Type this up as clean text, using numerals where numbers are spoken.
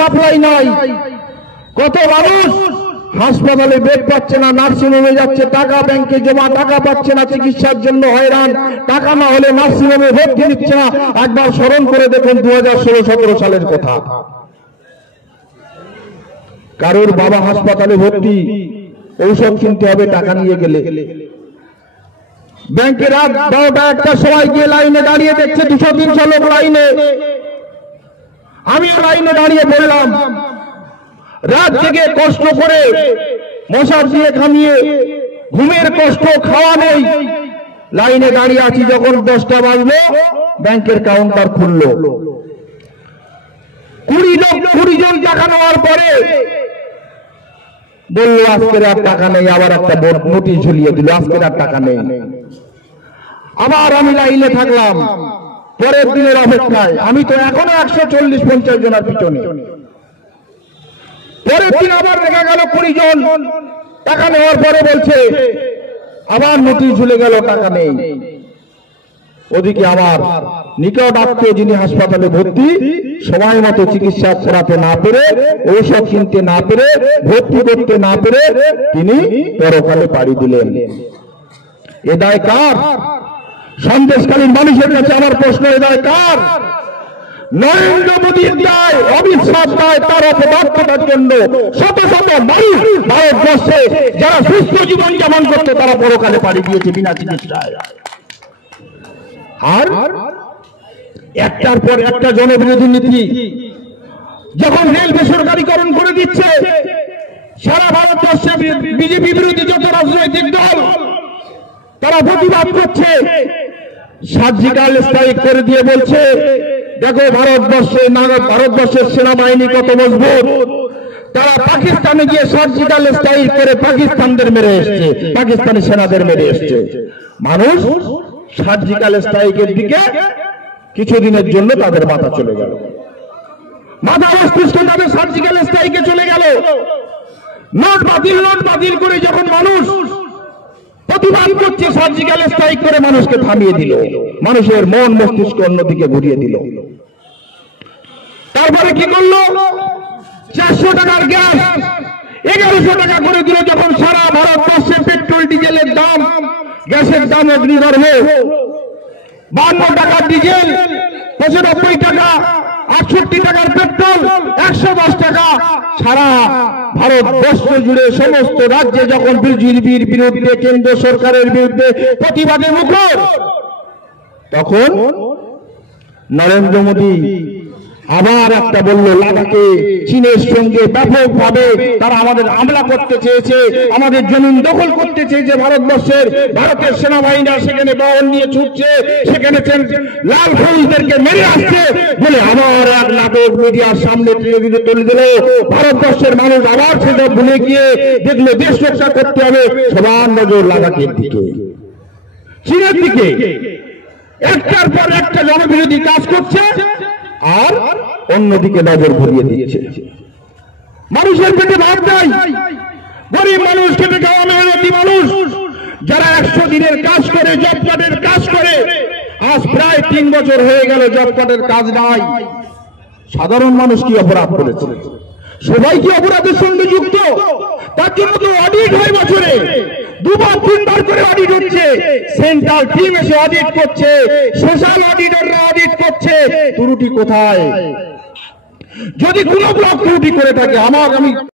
Supply নাই। কত মানুষ হাসপাতালে বেড পাচ্ছে না, নার্সিংহোমে যাচ্ছে, টাকা ব্যাংকে জমা, টাকা পাচ্ছে না, চিকিৎসার জন্য হয়রান, টাকা না হলে নার্সিংহোমে ভর্তি নিচ্ছে না। একবার স্মরণ করে দেখুন 2016-17 সালের কথা। কারোর বাবা হাসপাতালে ভর্তি, ঔষধ কিনতে হবে, টাকা নিয়ে গেলে ব্যাংকে রাত 12টা 1টার সময় গিয়ে লাইনে দাঁড়িয়ে দেখছে 200-300 লোক লাইনে। আমিও লাইনে দাঁড়িয়ে পড়লাম, রাত জেগে কষ্ট করে মশার দিয়ে ঘামিয়ে, ঘুমের কষ্ট, খাওয়া নেই, লাইনে দাঁড়িয়ে আছি। যখন 10টা বাজলো ব্যাংকের কাউন্টার খুললো, 20 জন টাকা নেওয়ার পরে বললো আজকের আর টাকা নেই। আবার একটা নোটিশ ঝুলিয়ে দিল, আজকের আর টাকা নেই। আবার আমি লাইনে থাকলাম পরের দিনের অপেক্ষায়। আমি তো এখনো 140-50 জনের পিছনে। পরের দিন আবার দেখা গেল 20 জন টাকা নেওয়ার পরে বলছে আবার নোটিশ ঝুলে গেল, টাকা নেই। ওদিকে আমার নিকট আত্মীয় যিনি হাসপাতালে ভর্তি, সময় মতো চিকিৎসা করাতে না পেরে, ঔষধ কিনতে না পেরে, ভর্তি করতে না পেরে তিনি পরকালে পাড়ি দিলেন। এ দায় কার? সন্দেশকালীন মানুষের কাছে আমার প্রশ্ন, এ দায় কার? নরেন্দ্র মোদীর দায়, অবিশ্বাস দায়। তার অপদার্থতার জন্য শত শত মানুষ ভারতবর্ষে যারা সুস্থ জীবন যাপন করতে, তারা পরকালে পাড়ি দিয়েছে বিনা চিকিৎসায়। আর একটার পর একটা জনবিরোধী নীতি যখন রেল বেসরকারীকরণ করে দিচ্ছে, সারা ভারতবর্ষে বিজেপি বিরোধী যত রাজনৈতিক দল তারা প্রতিবাদ করছে, সার্জিক্যাল স্ট্রাইক করে দিয়ে বলছে দেখো ভারতবর্ষের সেনাবাহিনী কত মজবুত। তারা পাকিস্তানে গিয়ে সার্জিক্যাল স্ট্রাইক করে পাকিস্তানদের মেরে এসছে, পাকিস্তানি সেনাদের মেরে এসছে। মানুষ সার্জিক্যাল স্ট্রাইকের দিকে কিছুদিনের জন্য তাদের মাথা চলে গেল, মাথা মস্তিষ্ক তাদের সার্জিক্যাল স্ট্রাইকে চলে গেল। নোট বাতিল করে যখন মানুষ প্রতিবাদ করছে, সার্জিক্যাল স্ট্রাইক করে মানুষকে থামিয়ে দিল, মানুষের মন মস্তিষ্ক অন্যদিকে ঘুরিয়ে দিল। তারপরে কি করলো? 400 টাকার গ্যাস 1100 টাকা করে দিল। যখন সারা ভারতবর্ষে পেট্রোল ডিজেলের দাম, গ্যাসের দাম অগ্নিগর্ভে, 52 টাকার ডিজেল, 95 টাকা, 68 টাকার পেট্রোল, 110 টাকা। সারা ভারতবর্ষ জুড়ে সমস্ত রাজ্যে যখন বিজেপির বিরুদ্ধে, কেন্দ্র সরকারের বিরুদ্ধে প্রতিবাদে মুখর, তখন নরেন্দ্র মোদী আবার একটা বলল, লাদাখে চীনের সঙ্গে ব্যাপকভাবে তারা আমাদের হামলা করতে চেয়েছে, আমাদের জমিন দখল করতে চেয়েছে ভারতবর্ষের। ভারতের সেনাবাহিনীরা সেখানে বহন নিয়ে ছুটছে, সেখানে লাল ফৌজদেরকে মেরে আসছে বলে আবার এক নাটক মিডিয়ার সামনে তুলে দিল। ভারতবর্ষের মানুষ আবার সেসব ভুলে গিয়ে দেখলো দেশ রক্ষা করতে হবে, সবার নজর লাদাখের দিকে, চীনের দিকে। একটার পর একটা জনবিরোধী কাজ করছে, আর অন্যদিকে নজর ঘুরিয়ে দিয়েছে। মানুষের পেটে ভাত নাই, গরিব মানুষ, খেটে খাওয়া মেহনতি মানুষ, যারা 100 দিনের কাজ করে, জব কার্ডের কাজ করে, আজ প্রায় 3 বছর হয়ে গেল জব কার্ডের কাজ নাই। সাধারণ মানুষ কি অপরাধ করেছে? সবাই কি অপরাধের সঙ্গে যুক্ত? তার জন্য তো অডিট হয় বছরে 2-3 করে অডিট হচ্ছে। সেন্ট্রাল টিম এসে অডিট করছে, সোশ্যাল অডিটররা অডিট করছে। ত্রুটি কোথায়? যদি কোনো ব্লক ত্রুটি করে থাকে, আমি